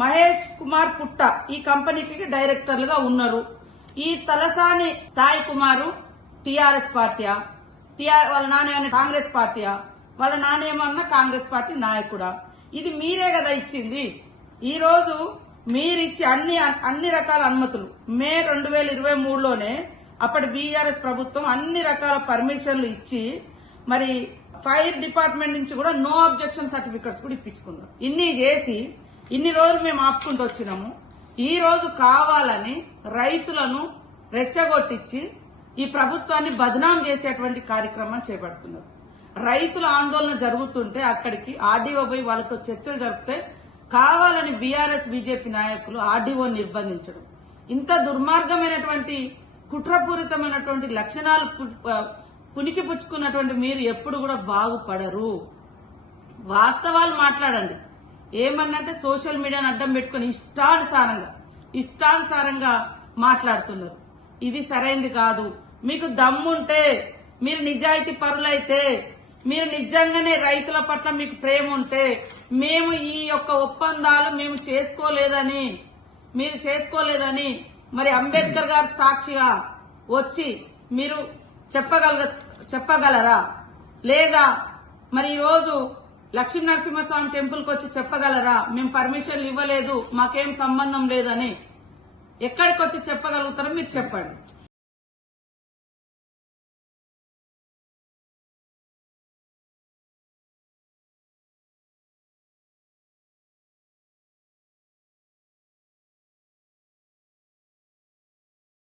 మహేష్ కుమార్ పుట్ట ఈ కంపెనీకి డైరెక్టర్లుగా ఉన్నారు. ఈ తలసాని సాయి కుమారు టిఆర్ఎస్ పార్టీయా టిఆర్ వాళ్ళ నాన్న కాంగ్రెస్ పార్టీయా వాళ్ళ నాన్న కాంగ్రెస్ పార్టీ నాయకుడా ఇది మీరే కదా ఇచ్చింది. ఈ రోజు మీరిచ్చి అన్ని అన్ని రకాల అనుమతులు. మే రెండు వేల ఇరవై మూడులోనే అప్పటి బీఆర్ఎస్ ప్రభుత్వం అన్ని రకాల పర్మిషన్లు ఇచ్చి మరి ఫైర్ డిపార్ట్మెంట్ నుంచి కూడా నో అబ్జెక్షన్ సర్టిఫికెట్స్ కూడా ఇప్పించుకున్నారు ఇన్ని చేసి ఇన్ని రోజులు మేము ఆపుకుంటూ వచ్చినాము. ఈ రోజు కావాలని రైతులను రెచ్చగొట్టించి ఈ ప్రభుత్వాన్ని బదనాం చేసేటువంటి కార్యక్రమం చేపడుతున్నారు. రైతుల ఆందోళన జరుగుతుంటే అక్కడికి ఆర్డీఓ పోయి వాళ్ళతో చర్చలు జరిపితే కావాలని బీఆర్ఎస్ బీజేపీ నాయకులు ఆర్డీఓ నిర్బంధించడం. ఇంత దుర్మార్గమైనటువంటి కుట్రపూరితమైనటువంటి లక్షణాలు పునికి పుచ్చుకున్నటువంటి మీరు ఎప్పుడు కూడా బాగుపడరు. వాస్తవాలు మాట్లాడండి. ఏమన్నంటే సోషల్ మీడియాను అడ్డం పెట్టుకుని ఇష్టానుసారంగా ఇష్టానుసారంగా మాట్లాడుతున్నారు. ఇది సరైనది కాదు. మీకు దమ్ముంటే మీరు నిజాయితీ పరులైతే మీరు నిజంగానే రైతుల పట్ల మీకు ప్రేమ ఉంటే మేము ఈ యొక్క ఒప్పందాలు మేము చేసుకోలేదని మీరు చేసుకోలేదని మరి అంబేద్కర్ గారు సాక్షిగా వచ్చి మీరు చెప్పగల చెప్పగలరా? లేదా మరి ఈరోజు రోజు లక్ష్మీ నరసింహస్వామి టెంపుల్ వచ్చి చెప్పగలరా? మేము పర్మిషన్లు ఇవ్వలేదు మాకేం సంబంధం లేదని. ఎక్కడికి వచ్చి చెప్పగలుగుతారో మీరు చెప్పండి.